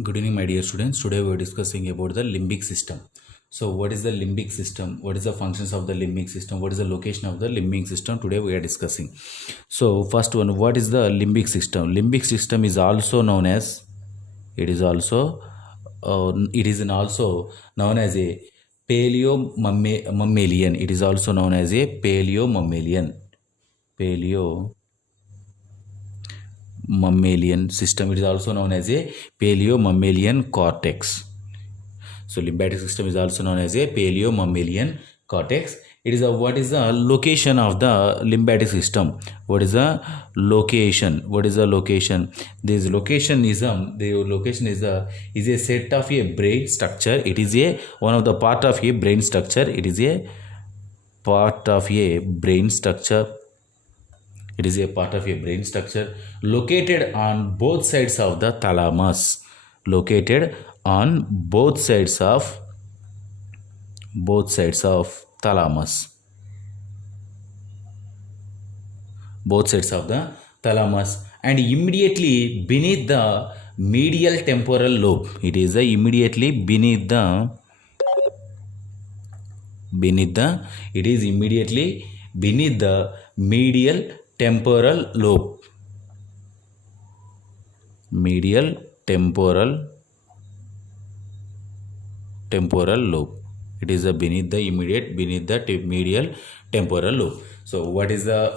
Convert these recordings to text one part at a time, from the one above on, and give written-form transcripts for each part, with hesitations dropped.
Good evening, my dear students. Today we are discussing about the limbic system. So, what is the limbic system? What is the functions of the limbic system? What is the location of the limbic system? Today we are discussing. So, first one, what is the limbic system? Limbic system is also known as. It is also known as a mammalian. It is also known as a mammalian. Mammalian system. It is also known as a mammalian cortex. So lymphatic system is also known as a mammalian cortex. It is what is the location of the lymphatic system? What is the location? What is the location? This location is is a set of a brain structure. It is a one of the part of a brain structure. It is a part of a brain structure. It is a part of a brain structure located on both sides of the thalamus. Located on both sides of thalamus. Both sides of the thalamus and immediately beneath the medial temporal lobe. It is immediately beneath the medial temporal lobe. Medial temporal lobe. It is beneath the medial temporal lobe. So what is the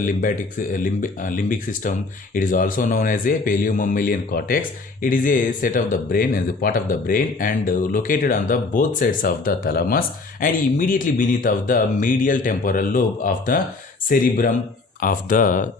limbic system? It is also known as a paleomammalian cortex. It is a set of the brain as a part of the brain and located on the both sides of the thalamus and immediately beneath of the medial temporal lobe of the cerebrum of the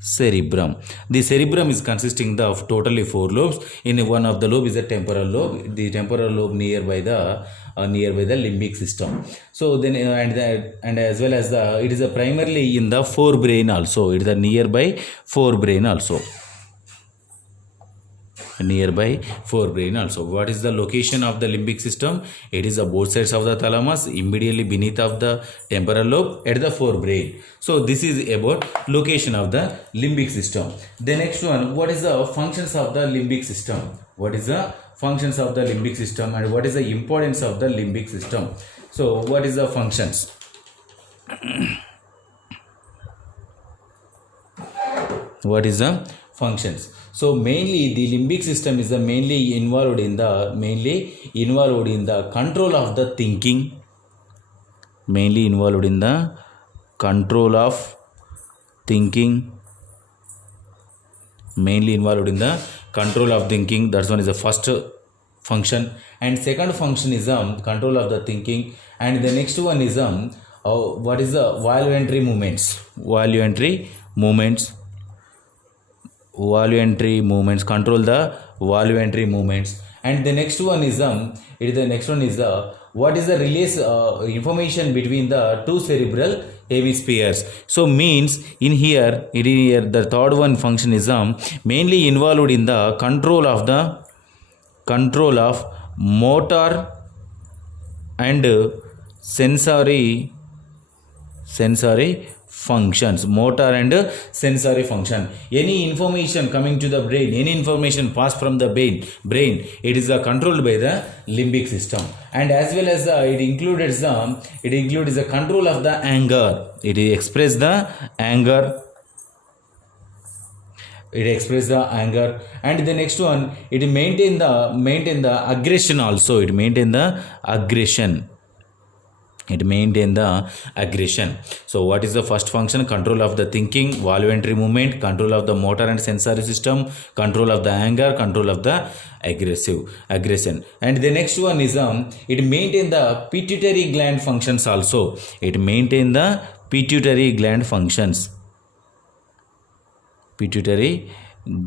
cerebrum. The cerebrum is consisting of totally 4 lobes. In one of the lobe is a temporal lobe. The temporal lobe nearby the limbic system. So then and as well as it is primarily in the forebrain also. It is nearby forebrain also. What is the location of the limbic system? It is both sides of the thalamus, immediately beneath of the temporal lobe at the forebrain. So this is about location of the limbic system. The next one, what is the functions of the limbic system? What is the functions of the limbic system and what is the importance of the limbic system? So what is the functions? What is the functions? So mainly the limbic system is mainly involved in the control of the thinking. Mainly involved in the control of thinking. That's one is the first function, and second function is control of the thinking, and the next one is what is the voluntary movements. Control the voluntary movements, and the next one is what is the release information between the two cerebral hemispheres. So means in here the third one function is mainly involved in the control of motor and sensory functions. Any information coming to the brain, any information passed from the brain, it is controlled by the limbic system, and as well as it includes the control of the anger. It expresses the anger. And the next one, it maintain the aggression also. It maintain the aggression. So what is the first function? Control of the thinking, voluntary movement, control of the motor and sensory system, control of the anger, control of the aggression. And the next one is it maintain the pituitary gland functions also. Pituitary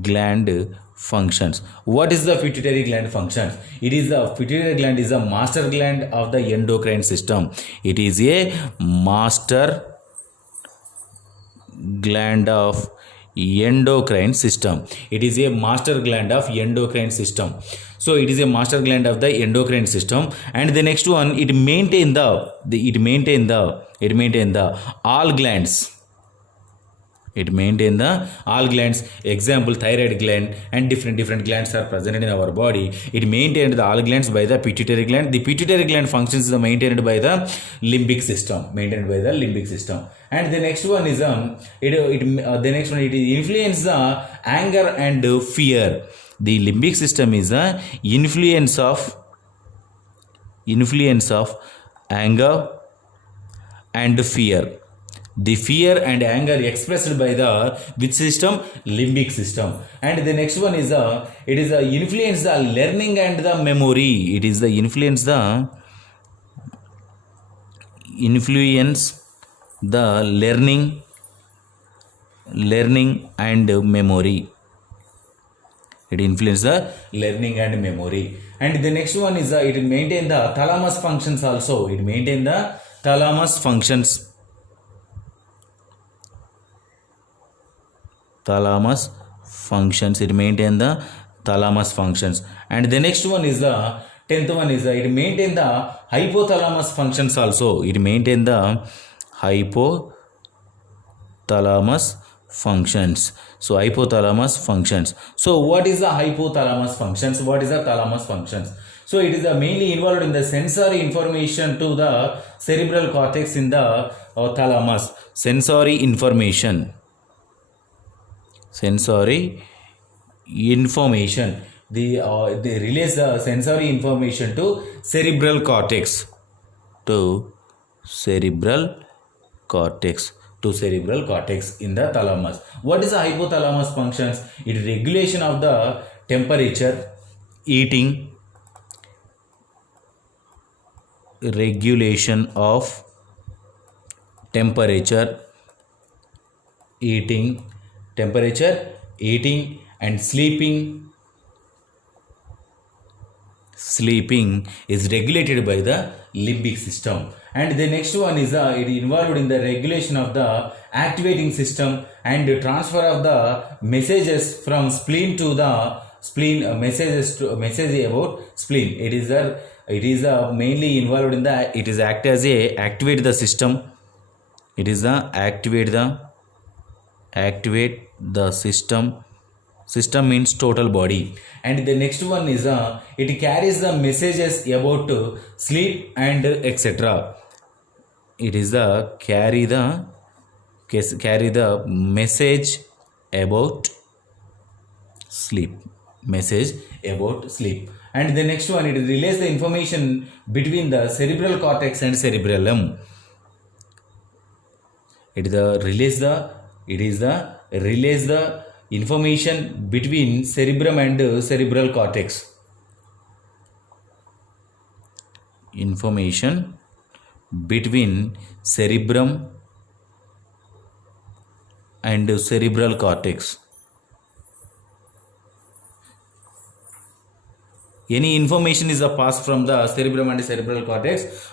gland functions. What is the pituitary gland function? It is the pituitary gland is a master gland of the endocrine system. It is a master gland of endocrine system. So it is a master gland of the endocrine system, and the next one, it maintain the all glands. It maintain the all glands. Example, thyroid gland and different glands are present in our body. It maintained the all glands by the pituitary gland. The pituitary gland functions is maintained by the limbic system. Maintained by the limbic system. And the next one is the next one, it is influence the anger and fear. The limbic system is the influence of anger and fear. The fear and anger expressed by the which system? Limbic system. And the next one is it is the influence the learning and the memory. It is the influence the learning and memory. It influences the learning and memory. And the next one is it maintain the thalamus functions also. It maintain the thalamus functions. It maintain the thalamus functions. And the next one is the 10th one is it maintain the hypothalamus functions also. It maintain the hypothalamus functions. So hypothalamus functions. So what is the hypothalamus functions? What is the thalamus functions? So it is mainly involved in the sensory information to the cerebral cortex in the thalamus. Sensory information. They release the sensory information to cerebral cortex. Cerebral cortex in the thalamus. What is the hypothalamus functions? It is regulation of the temperature, eating, regulation of temperature, eating and sleeping is regulated by the limbic system. And the next one is it involved in the regulation of the activating system and transfer of the messages from spleen to the spleen. Message about spleen. It is mainly involved in the, it is act as a activate the system. It is the activate the system. System means total body. And the next one is it carries the messages about sleep and etc. It is the carry the message about sleep. And the next one, it relays the information between the cerebral cortex and cerebellum. It relays the information between cerebrum and cerebral cortex. Information between cerebrum and cerebral cortex. Any information is passed from the cerebrum and cerebral cortex